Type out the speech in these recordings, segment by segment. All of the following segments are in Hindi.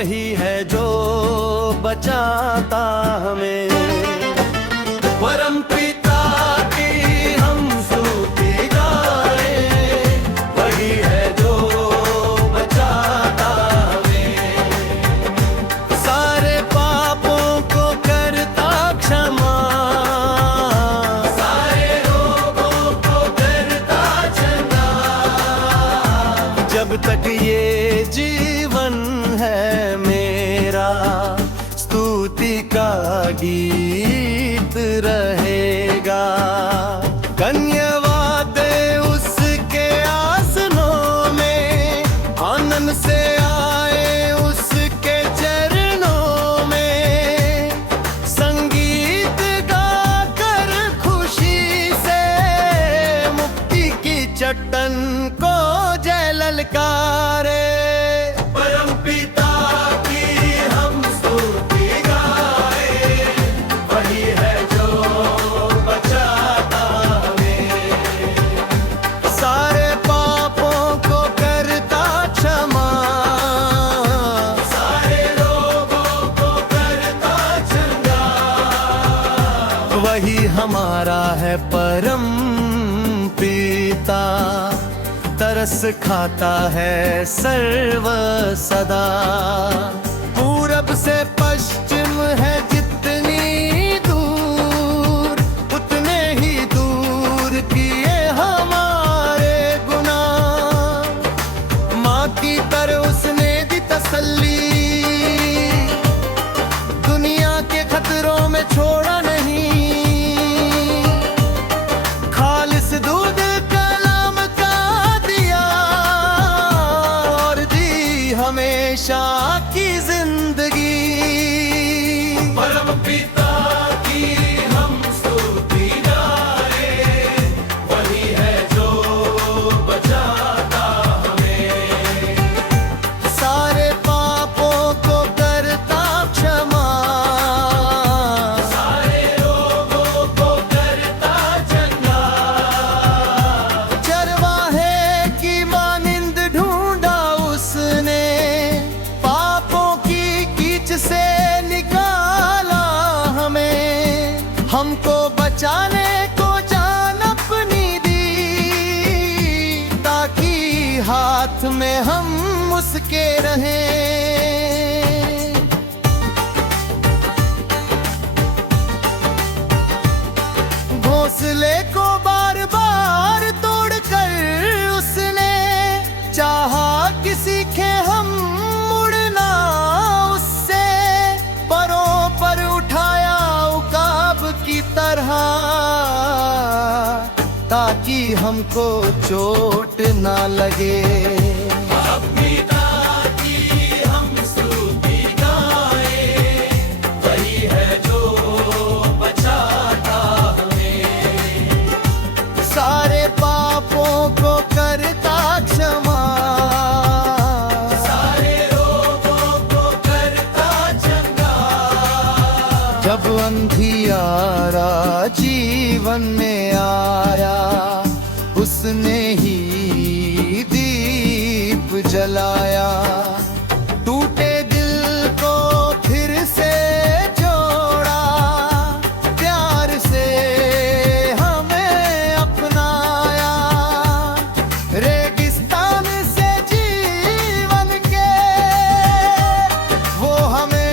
वही है जो बचाता हमें। परम पिता की हम स्तुति गाएं, वही है जो बचाता हमें। सारे पापों को करता क्षमा, सारे रोगों को करता चंगा। जब तक ये जीवन है मेरा, स्तुति का गीत रहेगा। धन्यवाद उसके आसनों में, आनंद से आए उसके चरणों में। संगीत गाकर खुशी से मुक्ति की चट्टन को जय ललकारे। परम पिता की हम स्तुति गाएं, वही है जो बचाता हमें। सारे पापों को करता क्षमा, सारे रोगों को करता चंगा। वही हमारा है परम पिता, तरस खाता है सर्व सदा। पूरब से पश्चिम है जितनी दूर, उतने ही दूर किए हमारे गुनाह। माँ की तरह उसने दी तसल्ली, दुनिया के खतरों में छोड़ा नहीं। खालिस दूध हमेशा की जिंदगी। परम पिता की हम स्तुति गाएं, वही है जो बचाता हमें। सारे पापों को करता क्षमा, सारे रोगों को करता चंगा। चरवाहे की मानिंद ढूंढा उसने, से निकाला हमें। हमको बचाने को जान अपनी दी, ताकि हाथ में हम उसके रहें। घोंसले को बार बार तोड़कर उसने चाहा कि सीखे हम उड़ना। पर उठाया उकाब की तरह, ताकि हमको चोट ना लगे। पिता की हम स्तुति गाएं, वही है जो बचाता हमें। सारे पापों को करता क्षमा, जब अंधियारा जीवन में आया, उसने ही दीप जलाया। टूटे दिल को फिर से जोड़ा, प्यार से हमें अपनाया। रेगिस्तान से जीवन के वो हमें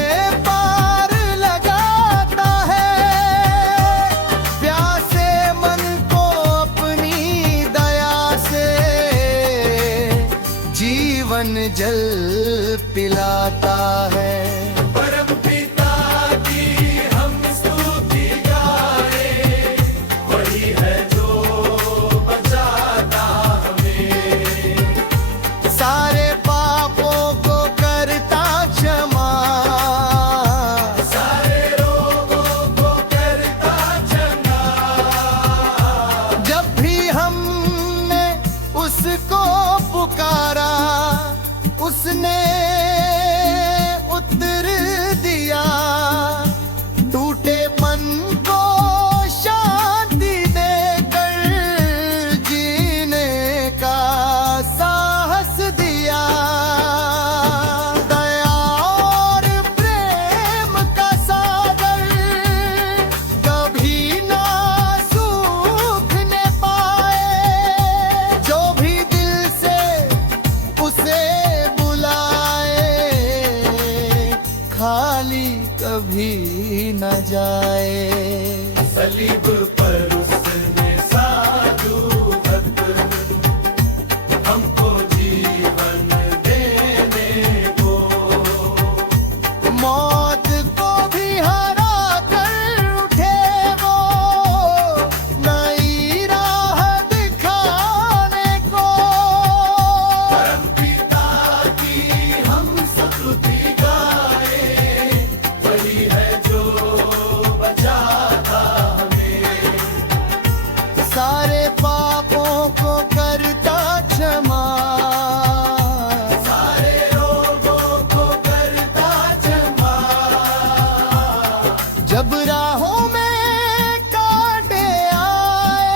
जल पिलाता है। परम पिता की हम स्तुति गाएं, वही है जो बचाता हमें। सारे पापों को करता क्षमा, सारे रोगों को करता चंगा। जब भी हमने उसको पुकारा, उसने उत्तर कभी न जाए। सलीब पर उसने साधु व्रत हमको जीवन देने को। मौत को भी हरा कर उठे वो, नई राह दिखाने को। परम पिता की हम स्तुति गाए, वही है जो बचाता हमें। सारे पापों को करता क्षमा, सारे रोगों को करता क्षमा। जब राहों में कांटे आए,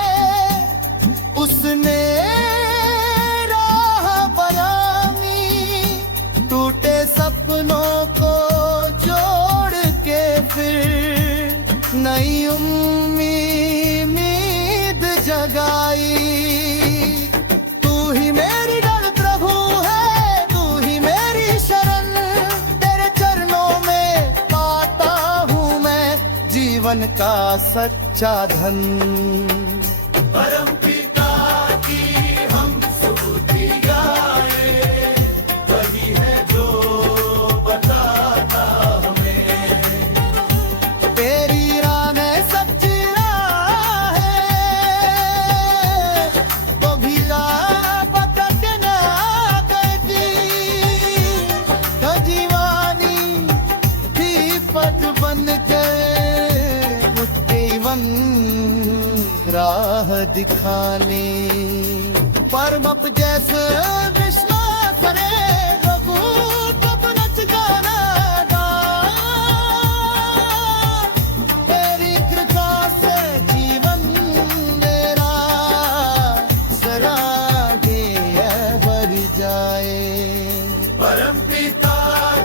उसने राह बनानी। टूटे सपनों को जोड़ के फिर नई उम्मीद जगाई। तू ही मेरी डर प्रभु है, तू ही मेरी शरण। तेरे चरणों में पाता हूँ मैं जीवन का सच्चा धन। परम पिता की हम स्तुति गाए, वही है जो बताता हमें। तेरी राह में सच्ची राह है, वो भी राह पकड़ना करती। तो जीवानी थी पथ बंद कर, मुट्ठीबंद राह दिखाने। परमप जैसे विश्वास करे रघु तब नच गाना गा। तेरी कृपा से जीवन मेरा सरागे भर जाए। परम पिता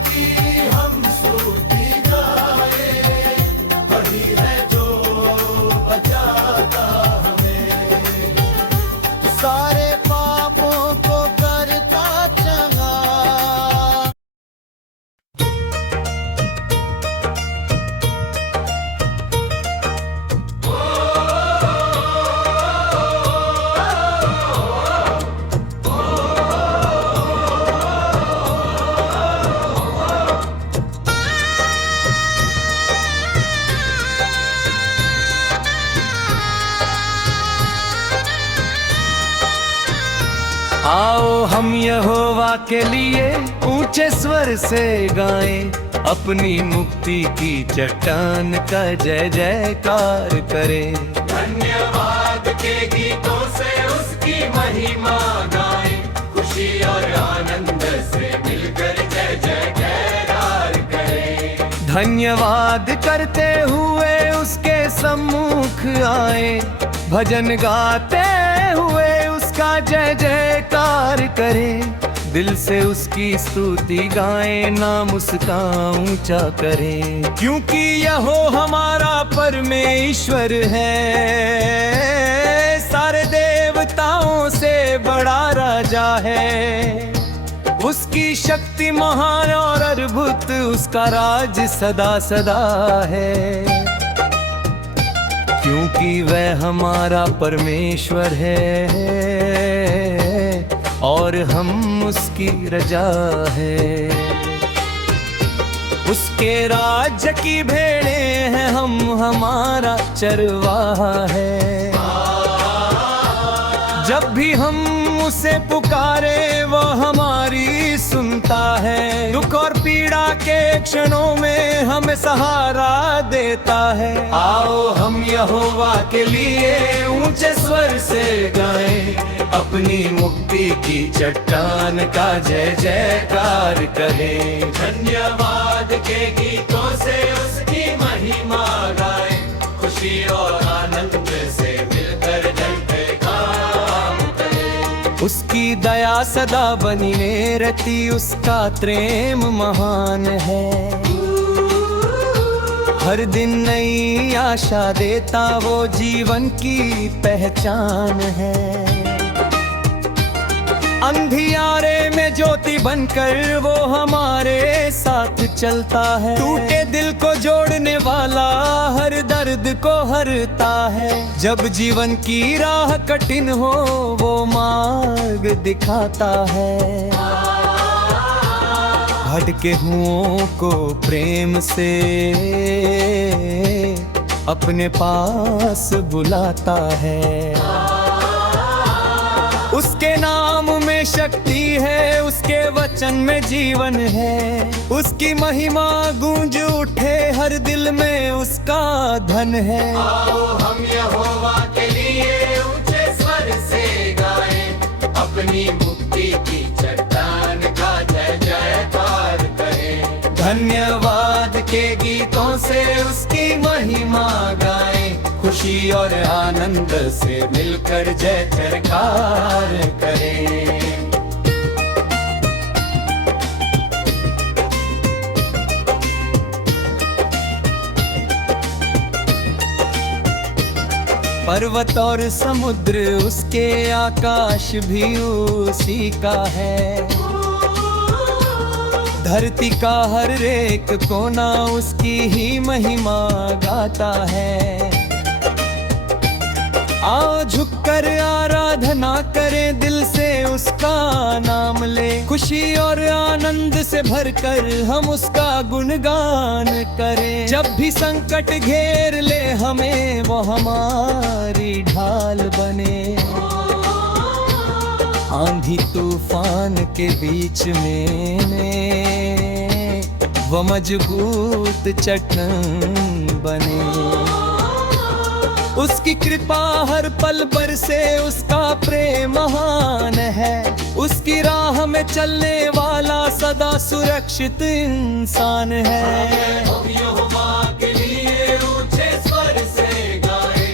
की हम स्तुति गाए, वही है जो बचाता हमें। सारे पापों को करता चला। आओ हम यहोवा के लिए ऊंचे स्वर से गाएं, अपनी मुक्ति की चट्टान का जय जयकार करें। धन्यवाद के गीतों से उसकी महिमा गाएं, खुशी और आनंद से मिलकर जय जयकार करें। धन्यवाद करते हुए उसके सम्मुख आए, भजन गाते हुए उसका जय जयकार करें। दिल से उसकी स्तुति गाएं, नाम उसका ऊंचा करें। क्योंकि यहो हमारा परमेश्वर है, सारे देवताओं से बड़ा राजा है। उसकी शक्ति महान और अद्भुत, उसका राज सदा सदा है। क्योंकि वह हमारा परमेश्वर है और हम उसकी रजा है। उसके राज्य की भेड़ें हैं हम, हमारा चरवाहा है। जब भी हम उसे पुकारे वो हमारी सुनता है। दुख और पीड़ा के क्षणों में हमें सहारा देता है। आओ हम यहोवा के लिए ऊंचे स्वर से गाएं, अपनी मुक्ति की चट्टान का जय जयकार करें। धन्यवाद के गीतों से उसकी महिमा गाएं, खुशी और आनंद से मिलकर जय काम करें। उसकी दया सदा बनी रहती, उसका प्रेम महान है। हर दिन नई आशा देता, वो जीवन की पहचान है। अंधियारे में ज्योति बनकर वो हमारे साथ साथ चलता है। टूटे दिल को जोड़ने वाला हर दर्द को हरता है। जब जीवन की राह कठिन हो वो मार्ग दिखाता है। भटके हुओं को प्रेम से अपने पास बुलाता है। उसके नाम में शक्ति है, उसके वचन में जीवन है। उसकी महिमा गूंज उठे हर दिल में उसका धन है। आओ हम यहोवा के लिए ऊंचे स्वर से गाएं, अपनी मुक्ति की चट्टान का जय जयकार करें। धन्यवाद के गीतों से उसकी महिमा गाएं, खुशी और आनंद से मिलकर जय जयकार करें। पर्वत और समुद्र उसके, आकाश भी उसी का है। धरती का हर एक कोना उसकी ही महिमा गाता है। आओ झुककर आराधना करें, दिल से उसका नाम ले। खुशी और आनंद से भरकर हम उसका गुणगान करें। जब भी संकट घेर ले हमें वो हमारी ढाल बने। आंधी तूफान के बीच में वो मजबूत चट्टान बने। उसकी कृपा हर पल बरसे, उसका प्रेम महान है। उसकी राह में चलने वाला सदा सुरक्षित इंसान है। हम यहोवा के लिए ऊंचे स्वर से गाएं,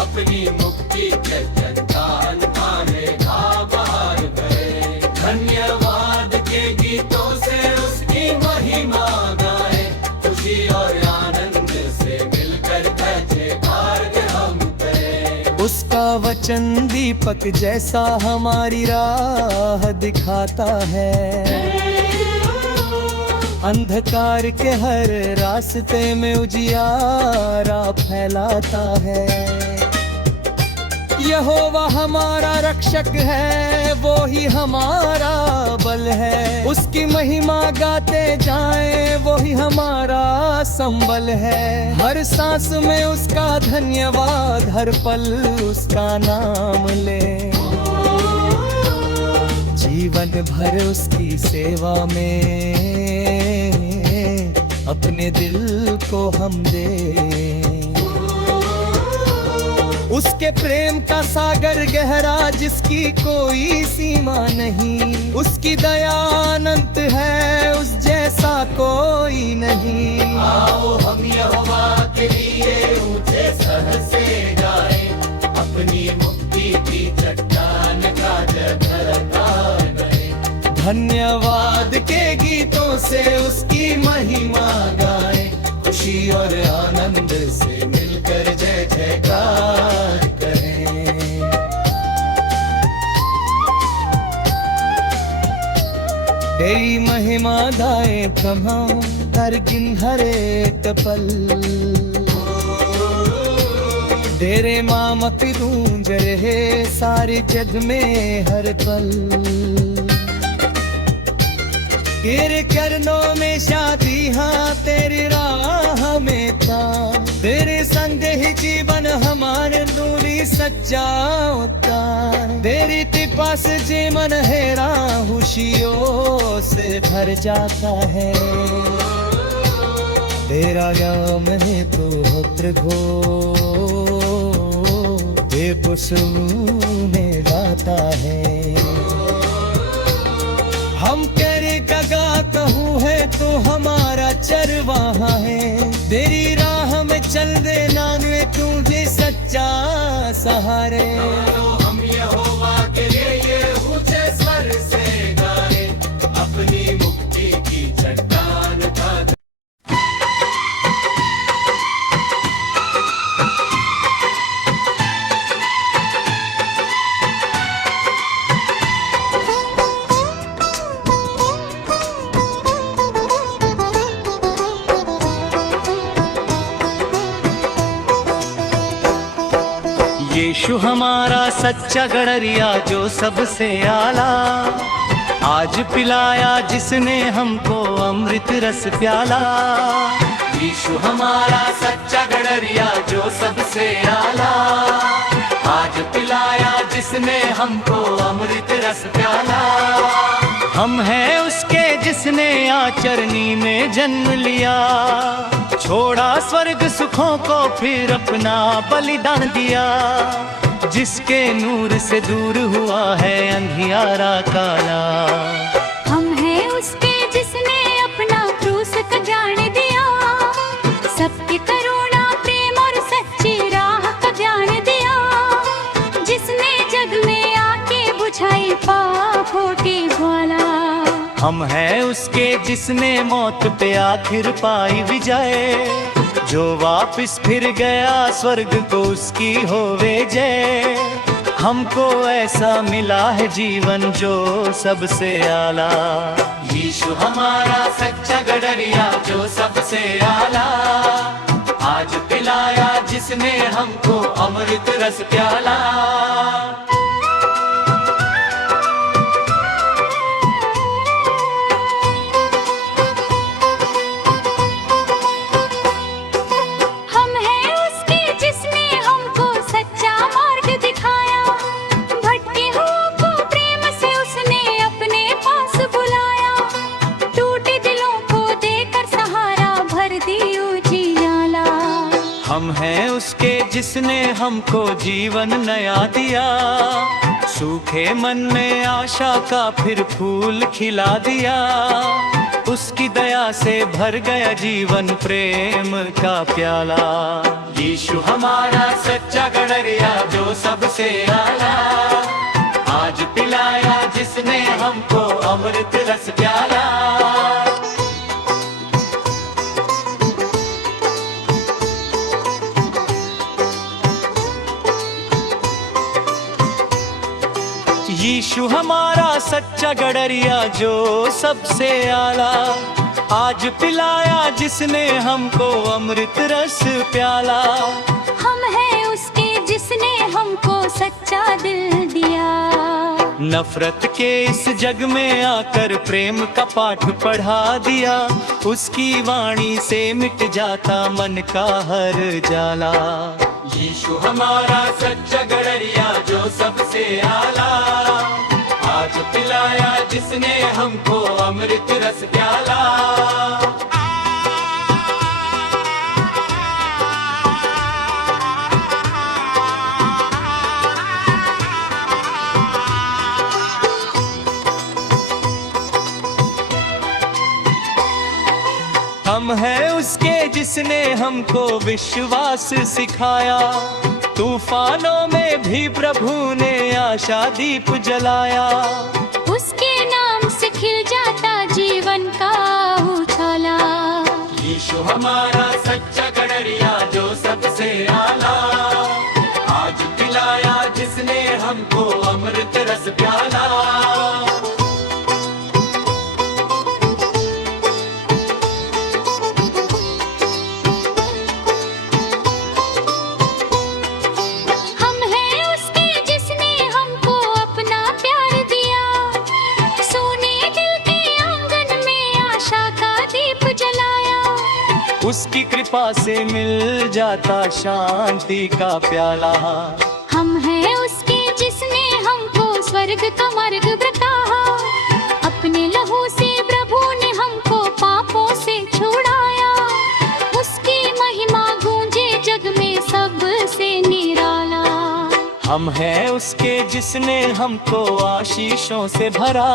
अपनी मुक्ति के चट्टान माने बाहर करें। धन्यवाद के गीतों से उसकी महिमा गाएं, खुशी और आनंद से मिलकर जय जयकार हम करें। उसका वचन दीपक जैसा हमारी राह दिखाता है। अंधकार के हर रास्ते में उजियारा फैलाता है। यहोवा हमारा रक्षक है, वो ही हमारा बल है। उसकी महिमा गाते जाएं, वो ही हमारा संबल है। हर सांस में उसका धन्यवाद, हर पल उसका नाम ले। जीवन भर उसकी सेवा में अपने दिल को हम दे। उसके प्रेम का सागर गहरा जिसकी कोई सीमा नहीं। उसकी दया अनंत है, उस जैसा कोई नहीं। आओ हम यहोवा के लिए ऊंचे स्वर से गाएं, अपनी मुक्ति की चट्टान का जय जयकार करें। धन्यवाद के गीतों से उसकी महिमा गाएं, खुशी और आनंद से मिलकर जय जयकार करें। तेरी महिमा दाए प्रभु हर दिन हर एक पल। तेरे मामक गूंज रहे सारे जग में हर पल। तेरे चरणों में शादी, हाँ तेरी राह में था। तेरे संग ही जीवन हमारे दूरी सच्चा होता। तेरी कृपा से जीवन हेरा खुशियों से भर जाता है। तेरा नाम है तो प्रभु बेपुसूने गाता है। हम तेरे कगा कहूँ है तो हमारा चरवाहा है। तेरी राह में चल देना में तू भी सच्चा सहारे। हम यहोवा के लिए ऊंचे स्वर से गाएं, अपनी मुक्ति की चट्टान का। यीशु हमारा सच्चा गडरिया जो सबसे आला, आज पिलाया जिसने हमको अमृत रस प्याला। यीशु हमारा सच्चा गडरिया जो सबसे आला, आज पिलाया जिसने हमको अमृत रस प्याला। हम हैं उसके जिसने आचरनी में जन्म लिया, छोड़ा स्वर्ग सुखों को फिर अपना बलिदान दिया। जिसके नूर से दूर हुआ है अंधियारा काला, हम हैं उसके जिसने अपना क्रूस का जान दिया, सबकी करुणा प्रेम और सच्ची राह का ज्ञान दिया। जिसने जग में आके बुझाई पापों की ज्वाला, हम हैं उसके जिसने मौत पे आखिर पाई विजय। जो वापिस फिर गया स्वर्ग को उसकी होवे जय। हमको ऐसा मिला है जीवन जो सबसे आला, यीशु हमारा सच्चा गडरिया जो सबसे आला, आज पिलाया जिसने हमको अमृत रस प्याला। हम हैं उसके जिसने हमको सच्चा मार्ग दिखाया, भटके हुओं को प्रेम से उसने अपने पास बुलाया। टूटे दिलों को देकर सहारा भर दी उजियाला, हम हैं उसके जिसने हमको जीवन नया दिया। सूखे मन में आशा का फिर फूल खिला दिया। उसकी दया से भर गया जीवन प्रेम का प्याला। यीशु हमारा सच्चा गडरिया जो सबसे आला, आज पिलाया जिसने हमको अमृत रस प्याला। यीशु हमारा सच्चा गडरिया जो सबसे आला, आज पिलाया जिसने हमको अमृत रस प्याला। हम हैं उसके जिसने हमको सच्चा दिल दिया। नफरत के इस जग में आकर प्रेम का पाठ पढ़ा दिया। उसकी वाणी से मिट जाता मन का हर जाला। यीशु हमारा सच्चा गडरिया जो सबसे आला, आज पिलाया जिसने हमको अमृत रस प्याला। हम हैं उसके जिसने हमको विश्वास सिखाया। तूफानों में भी प्रभु ने आशा दीप जलाया। उसके नाम से खिल जाता जीवन का उछाला। यीशु हमारा सच्चा गडरिया जो सबसे आला, आज पिलाया जिसने हमको अमृत रस प्याला। उसकी कृपा से मिल जाता शांति का प्याला। हम हैं उसके जिसने हमको स्वर्ग का मार्ग बताया। अपने लहू से प्रभु ने हमको पापों से छुड़ाया। उसकी महिमा गूंजे जग में सबसे निराला। हम हैं उसके जिसने हमको आशीषों से भरा।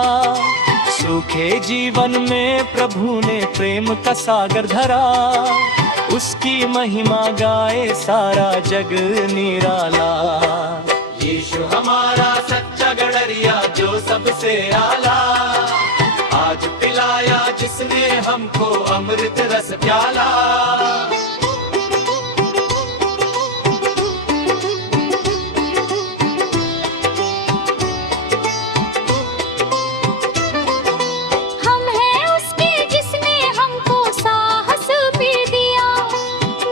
सूखे जीवन में प्रभु ने प्रेम का सागर धरा। उसकी महिमा गाए सारा जग निराला। यीशु हमारा सच्चा गडरिया जो सबसे आला, आज पिलाया जिसने हमको अमृत रस प्याला।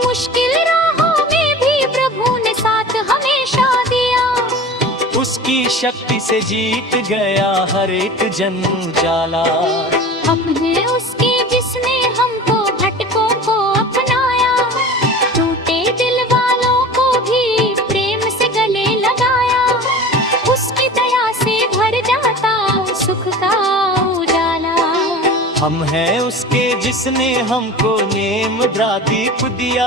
मुश्किल राहों में भी प्रभु ने साथ हमेशा दिया। शक्ति से जीत गया हर एक जन्म जाला। अपने उसके जिसने हमको भटकों को अपनाया, टूटे दिल वालों को भी प्रेम से गले लगाया। उसकी दया से भर जाता सुख का उजाला। हम हैं उसके जिसने हमको नेम दीप दिया,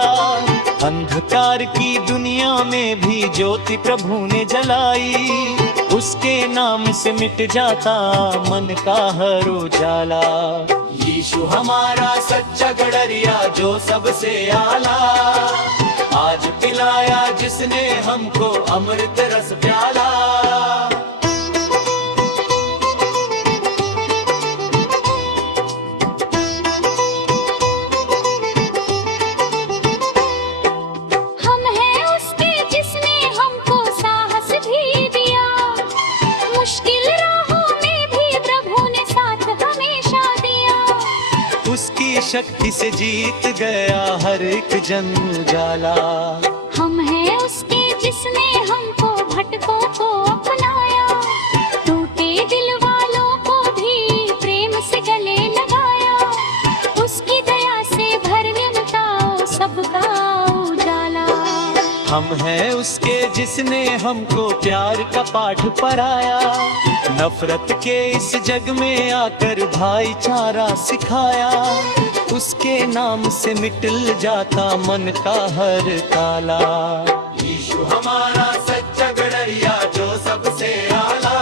अंधकार की दुनिया में भी ज्योति प्रभु ने जलाई। उसके नाम से मिट जाता मन का हर उजाला। यीशु हमारा सच्चा गडरिया जो सबसे आला, आज पिलाया जिसने हमको अमृत रस प्याला। उसकी शक्ति से जीत गया हर एक जन्म जाला। हम हैं उसके जिसने हमको भटकों को अपनाया, टूटे दिल वालों को भी प्रेम से गले लगाया। उसकी दया से भर मिलता सबका उजाला। हम हैं उसके जिसने हमको प्यार का पाठ पढ़ाया, नफरत के इस जग में आकर भाईचारा सिखाया। उसके नाम से मिटल जाता मन का हर ताला। यीशु हमारा सच्चा गडरिया जो सबसे आला,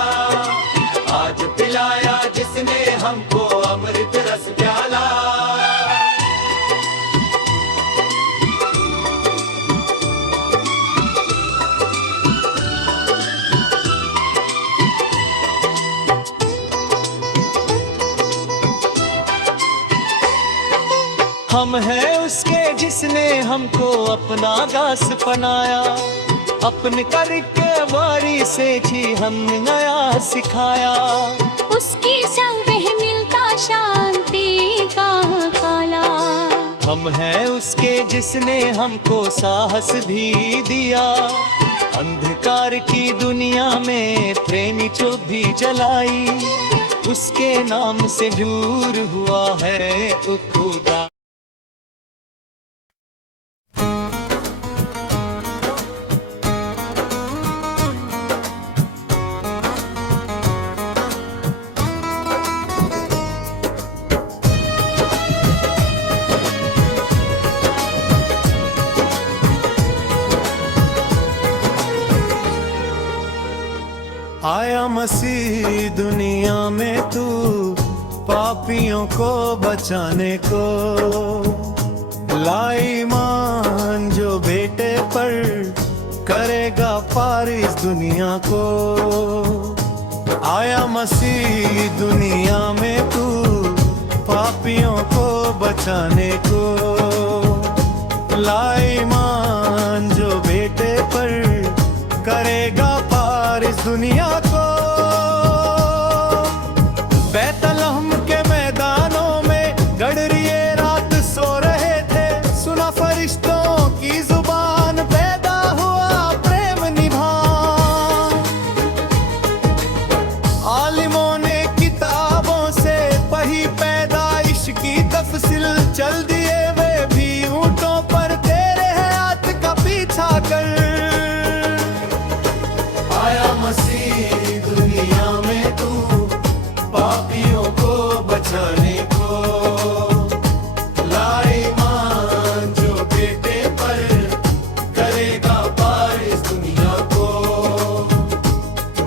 आज पिलाया जिसने हमको अमृत रस प्याला। हम हैं उसके जिसने हमको अपना दास बनाया, अपन करके वारी से ही हमने नया सिखाया। उसकी संग में मिलता शांति का काला। हम हैं उसके जिसने हमको साहस भी दिया, अंधकार की दुनिया में प्रेमी चौभी जलाई। उसके नाम से दूर हुआ है खुदा। आया मसीह दुनिया में तू पापियों को बचाने को, लाई मान जो बेटे पर करेगा पार इस दुनिया को। आया मसीह दुनिया में तू पापियों को बचाने को, लाई मान जो बेटे पर करेगा पार इस दुनिया को। बैतलहम के मैदानों में गडरिये रात सो रहे थे, सुना फरिश्तों की जुबान, पैदा हुआ प्रेम निभान। आलिमों ने किताबों से पढ़ी पैदाइश की तफसील, चल दिए वे भी ऊंटों पर तेरे हयात का पीछा कर। आया मसीह दुनिया में तू पापियों को बचाने को, लाई मान जो बेटे पर करेगा पार इस दुनिया को।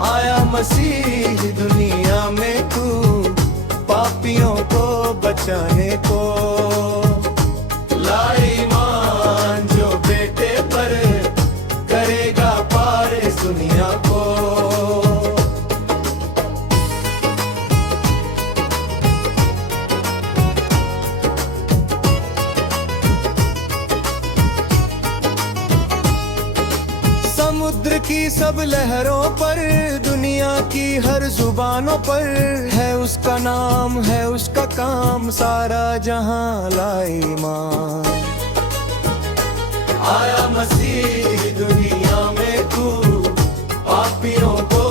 आया मसीह दुनिया में तू पापियों को बचाने को, लाई मान जो बेटे पर करेगा पार इस दुनिया को। समुद्र की सब लहरों पर, दुनिया की हर जुबानों पर है उसका नाम, है उसका काम, सारा जहां लाई मान। आया मसीह दुनिया में तू पापियों को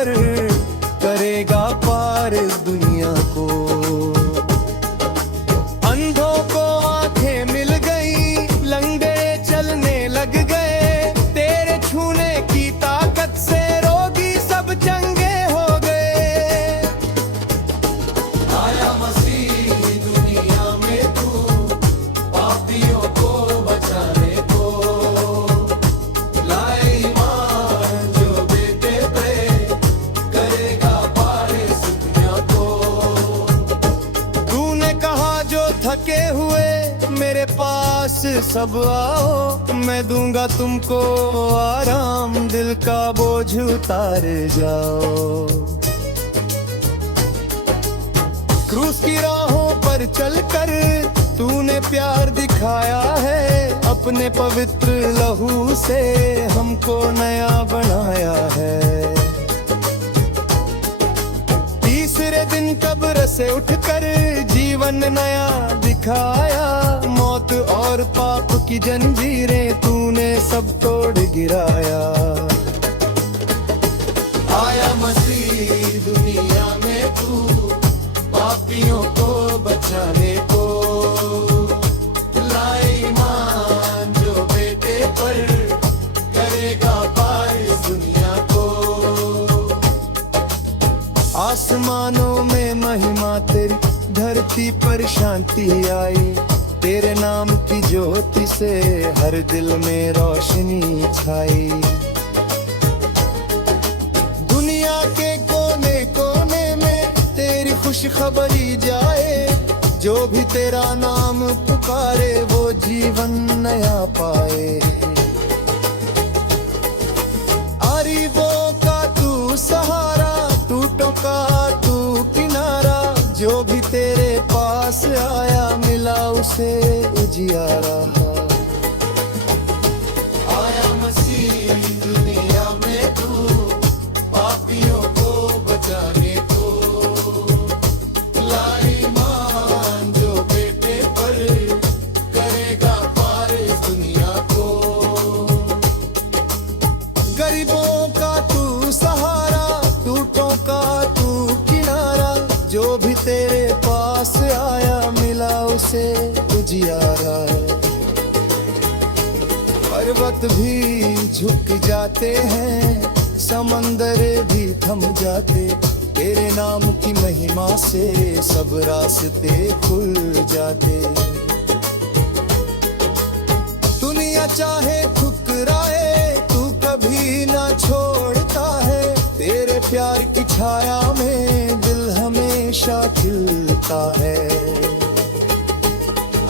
पर करेगा पार इस दुनिया को। अंधों को आंखें मिल गई, लंगड़े चलने लग गए, तेरे छूने की ताकत से रोगी सब चंगे हो गए। आया मसीह दुनिया में तू पापियों को बचाने को, लाए ईमान जो बेटे पे करेगा पार इस दुनिया को। तूने कहा जो थके हुए मेरे पास सब आओ, मैं दूंगा तुमको आराम, दिल का बोझ उतार जाओ। क्रूस की राहों पर चलकर तूने प्यार दिखाया है, अपने पवित्र लहू से हमको नया बनाया है। तीसरे दिन कब्र से उठकर जीवन नया दिखाया, मौत और पाप की जंजीरें तूने सब तोड़ गिराया। आया मसीह दुनिया में तू पापियों को बचाने को, लाए ईमान जो बेटे पर करेगा पार इस दुनिया को। आसमानों में महिमा तेरी, धरती पर शांति आई, तेरे नाम की ज्योति से हर दिल में रोशनी छाई। दुनिया के कोने कोने में तेरी खुशखबरी जाए, जो भी तेरा नाम पुकारे वो जीवन नया पाए। गरीबों का तू सहारा, टूटों का तू किनारा, जो भी तेरे पास आया मिला उसे उजियारा। आया मसीह दुनिया में तू पापियों को बचाने को, लाए ईमान जो बेटे पर करेगा पार इस दुनिया को। गरीबों का तू सहारा, टूटों का तू किनारा, जो भी तेरे पास आया मिला उसे उजियारा। पर्वत भी झुक जाते हैं, समंदर भी थम जाते, तेरे नाम की महिमा से सब रास्ते खुल जाते। दुनिया चाहे ठुकराए तू कभी ना छोड़ता है, तेरे प्यार की छाया में दिल हमेशा खिलता है।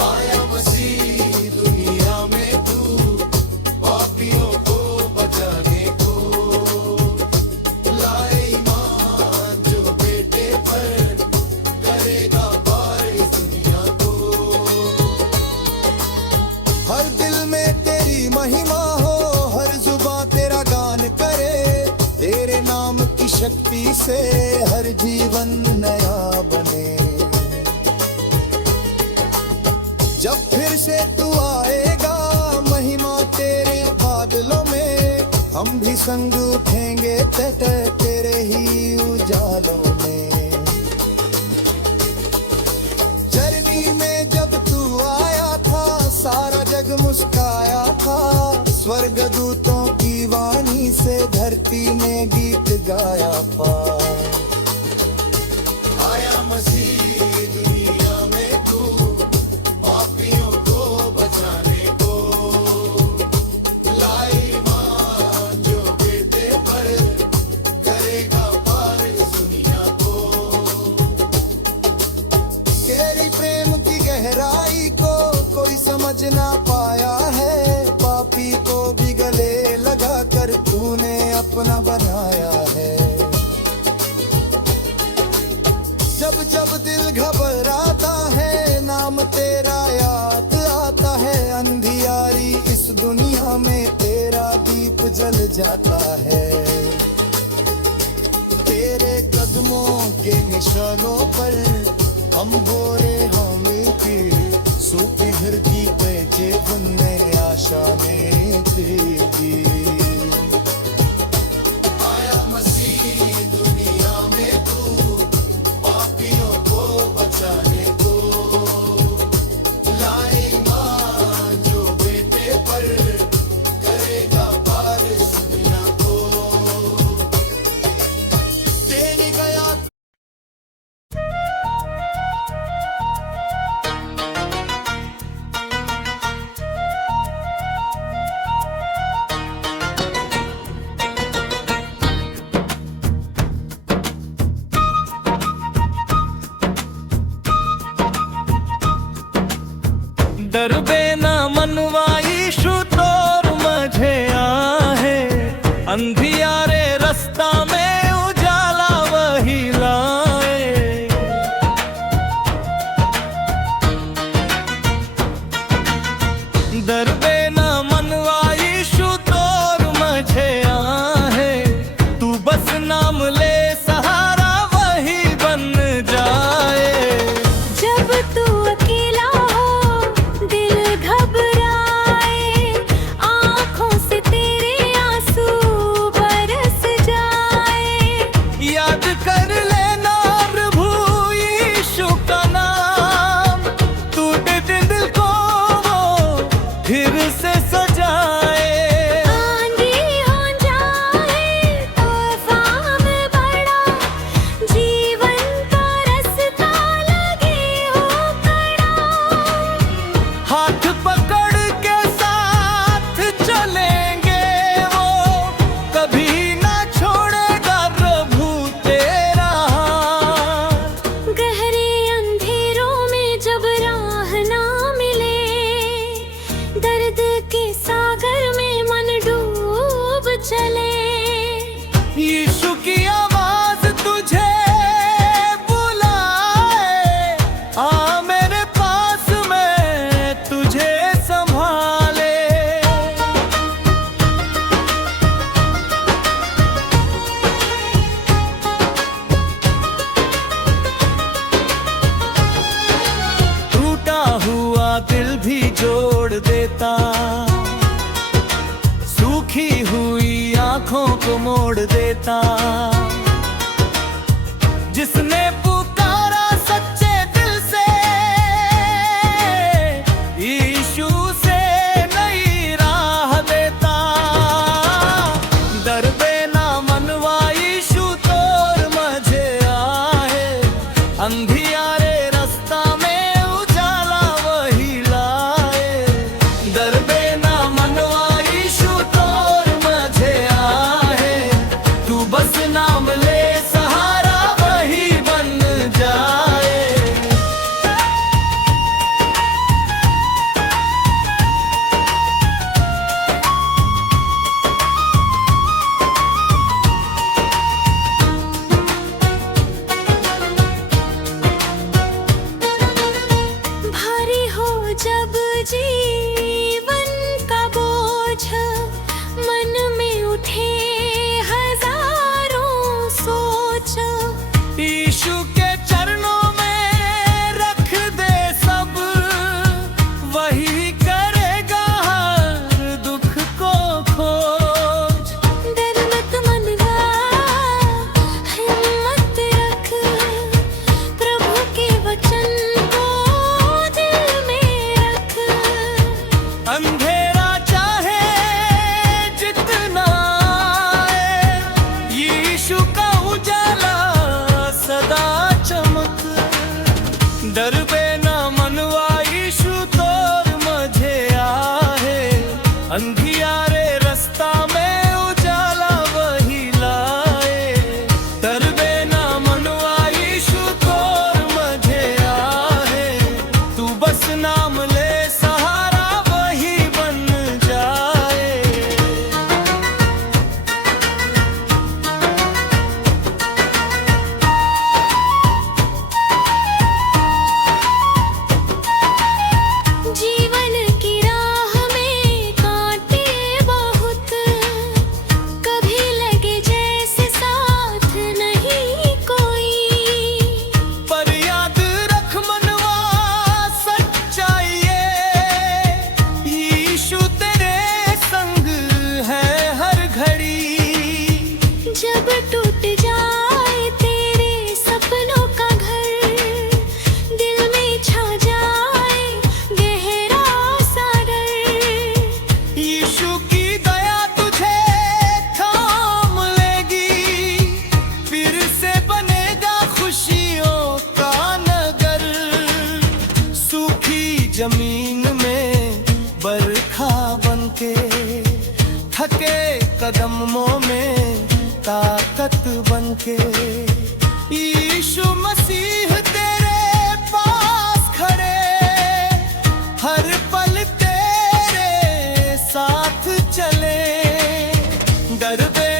आया मसीह दुनिया में तू पापियों को बचाने को, लाए ईमान जो बेटे पर करेगा पार इस दुनिया को। हर दिल में तेरी महिमा हो, हर जुबां तेरा गान करे, तेरे नाम की शक्ति से हर जीवन नया बने। जब फिर से तू आएगा महिमा तेरे बादलों में, हम भी संग उठेंगे तट तेरे ही उजालों में। जर्नी में जब तू आया था सारा जग मुस्काया था, स्वर्गदूतों की वाणी से धरती ने गीत गाया था। आया मसीह दुनिया में तू पापियों को बचाने को, लाए ईमान जो बेटे पर करेगा पार इस दुनिया को। तेरी प्रेम की गहराई को कोई समझ ना पाया है, पापी को भी गले लगा कर तूने अपना बनाया है। जब जब दिल घबराता है नाम तेरा याद आता है, अंधियारी इस दुनिया में तेरा दीप जल जाता है। तेरे कदमों के निशानों पर हम गोरे हमें की सूखे हृदय पे जीवन में आशा में तेरी। आया मसीह अंधियारे रास्ता में उजाला वही लाए। दरबे न मनवाई शु तोर मझे आहे, तू बस नाम ले सहारा वही बन जाए। जब तू अकेला हो दिल घबराए, आँखों से तेरे आंसू बरस जाए। याद कर लेना प्रभु यीशु का नाम, टूटे दिल को वो फिर से सजाए। आंधी हो जाए तूफान बड़ा, जीवन का रास्ता लगे हो कड़ा। हाथ पकड़ के साथ चलेंगे वो, कभी ना छोड़ेगा प्रभु तेरा हाथ। गहरे अंधेरों में जब राह ना मिले, दर्द के सागर में मन डूब चले। यीशु की आवाज तुझे बुलाए, आ मेरे पास मैं तुझे संभाले। टूटा हुआ दिल भी जोड़ देता, सूखी हुई आंखों को मोड़ देता। जिसने पुकारा सच्चे दिल से, यीशु से नई राह देता। दरबे ना मनवा यीशु तोर मझे आहे, अंधियारे रास्ता में उजाला वही लाए। दरबे ना मनवा यीशु तोर मझे आहे, तू बस नाम ले सहारा वही बन जाए। भारी हो जब जीवन का बोझ, मन में उठे हजारों सोच। यीशु के चरणों में रख दे सब, वही करेगा हर दुख को खोज। डर मत मन का, हिम्मत रख, प्रभु के वचन को दिल में रख। अंधेरा चाहे जितना आए, यीशु का उजाला सदा चमक। डरबे ना मनवा यीशु तोर मझे आहे, अंधियारे रास्ता में उजाला वही लाए। डरबे ना मनवा यीशु तोर मझे आहे, तू बस नाम ले सहारा वही बन जाए। जीवन की राह में कांटे बहुत, कभी लगे जैसे साथ नहीं कोई। पर याद रख मनवा सच्चाई है, यीशु तेरे संग है हर घड़ी। जब टूट जाए तेरे सपनों का घर, दिल में छा जाए गहरा सागर। यीशु की दया तुझे थाम लेगी, फिर से बनेगा खुशियों का नगर। सूखी जमीन में बरखा बनके, थके कदमों में ताकत बनके। यीशु मसीह तेरे पास खड़े, हर पल तेरे साथ चले। डर बे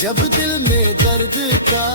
जब दिल में दर्द का